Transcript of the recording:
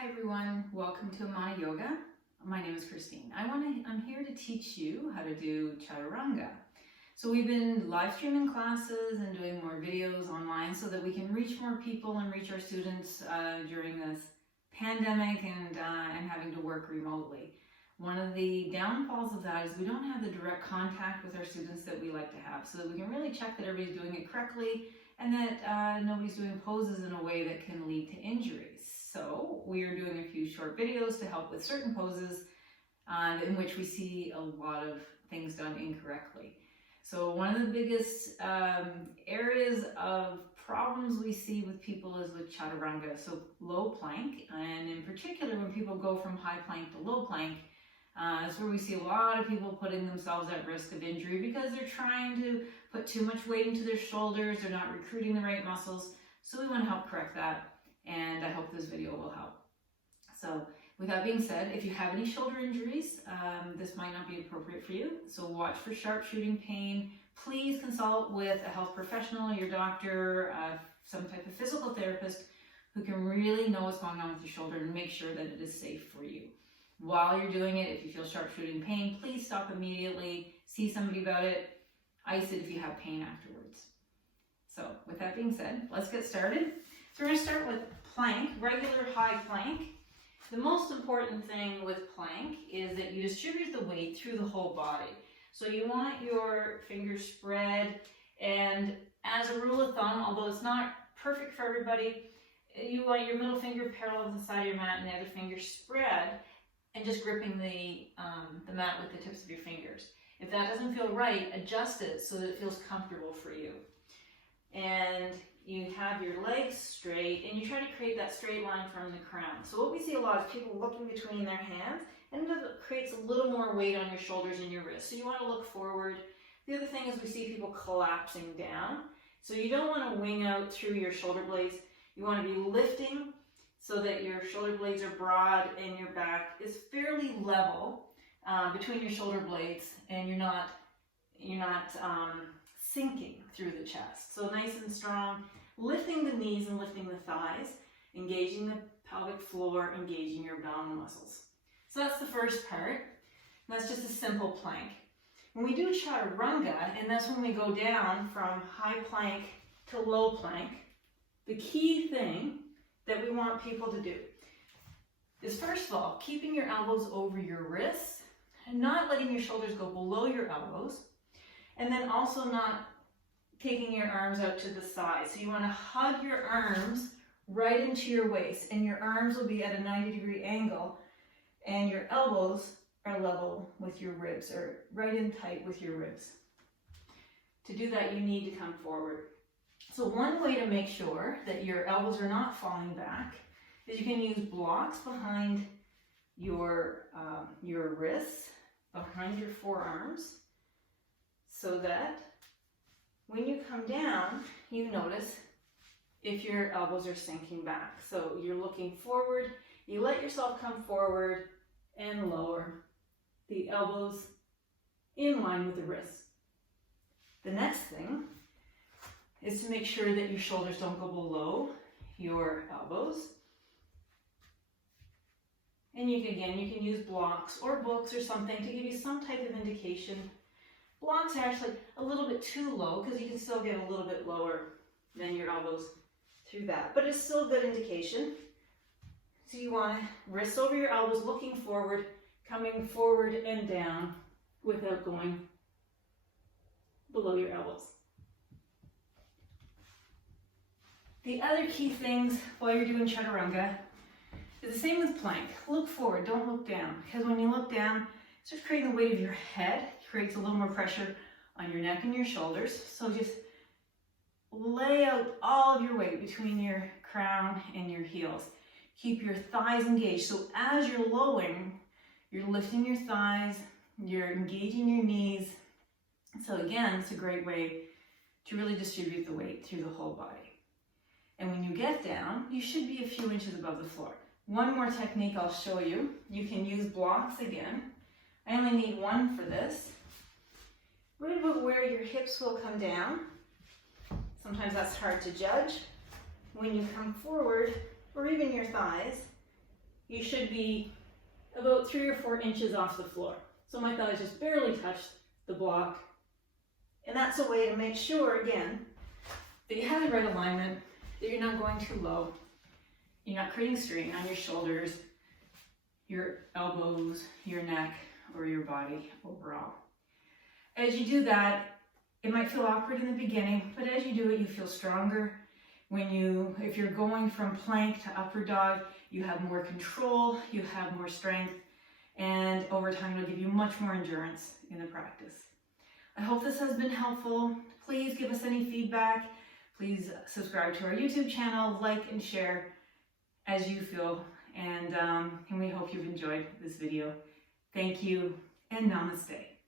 Hi everyone, welcome to Amana Yoga. My name is Christine. I'm here to teach you how to do Chaturanga. So we've been live streaming classes and doing more videos online so that we can reach more people and reach our students during this pandemic and having to work remotely. One of the downfalls of that is we don't have the direct contact with our students that we like to have, so that we can really check that everybody's doing it correctly and that nobody's doing poses in a way that can lead to injuries. So we are doing a few short videos to help with certain poses in which we see a lot of things done incorrectly. So one of the biggest areas of problems we see with people is with Chaturanga, so low plank, and in particular when people go from high plank to low plank, that's where we see a lot of people putting themselves at risk of injury because they're trying to put too much weight into their shoulders, they're not recruiting the right muscles, so we want to help correct that. And I hope this video will help. So with that being said, if you have any shoulder injuries, this might not be appropriate for you. So watch for sharp shooting pain. Please consult with a health professional, your doctor, some type of physical therapist who can really know what's going on with your shoulder and make sure that it is safe for you. While you're doing it, if you feel sharp shooting pain, please stop immediately, see somebody about it, ice it if you have pain afterwards. So with that being said, let's get started. So we're going to start with plank, regular high plank. The most important thing with plank is that you distribute the weight through the whole body. So you want your fingers spread, and as a rule of thumb, although it's not perfect for everybody, you want your middle finger parallel with the side of your mat and the other finger spread and just gripping the mat with the tips of your fingers. If that doesn't feel right, adjust it so that it feels comfortable for you. And you have your legs straight and you try to create that straight line from the crown. So what we see a lot is people looking between their hands, and it creates a little more weight on your shoulders and your wrists. So you want to look forward. The other thing is we see people collapsing down. So you don't want to wing out through your shoulder blades. You want to be lifting so that your shoulder blades are broad and your back is fairly level between your shoulder blades, and you're not sinking through the chest. So nice and strong, lifting the knees and lifting the thighs, engaging the pelvic floor, engaging your abdominal muscles. So that's the first part. And that's just a simple plank. When we do Chaturanga, and that's when we go down from high plank to low plank, the key thing that we want people to do is, first of all, keeping your elbows over your wrists and not letting your shoulders go below your elbows. And then also not taking your arms out to the side. So you want to hug your arms right into your waist, and your arms will be at a 90-degree angle, and your elbows are level with your ribs, or right in tight with your ribs. To do that, you need to come forward. So one way to make sure that your elbows are not falling back is you can use blocks behind your wrists, behind your forearms, so that when you come down, you notice if your elbows are sinking back. So you're looking forward, you let yourself come forward and lower the elbows in line with the wrists. The next thing is to make sure that your shoulders don't go below your elbows. And you can use blocks or books or something to give you some type of indication. Blocks are actually a little bit too low because you can still get a little bit lower than your elbows through that, but it's still a good indication. So you want to wrists over your elbows, looking forward, coming forward and down without going below your elbows. The other key things while you're doing Chaturanga is the same with plank. Look forward, don't look down, because when you look down, it's just creating the weight of your head, creates a little more pressure on your neck and your shoulders. So just lay out all of your weight between your crown and your heels. Keep your thighs engaged. So as you're lowering, you're lifting your thighs, you're engaging your knees. So again, it's a great way to really distribute the weight through the whole body. And when you get down, you should be a few inches above the floor. One more technique I'll show you. You can use blocks again. I only need one for this. Right about where your hips will come down. Sometimes that's hard to judge. When you come forward, or even your thighs, you should be about 3 or 4 inches off the floor. So my thighs just barely touch the block. And that's a way to make sure, again, that you have the right alignment, that you're not going too low. You're not creating strain on your shoulders, your elbows, your neck, or your body overall. As you do that, it might feel awkward in the beginning, but as you do it, you feel stronger. If you're going from plank to upward dog, you have more control, you have more strength, and over time it'll give you much more endurance in the practice. I hope this has been helpful. Please give us any feedback. Please subscribe to our YouTube channel, like and share as you feel, and we hope you've enjoyed this video. Thank you, and namaste.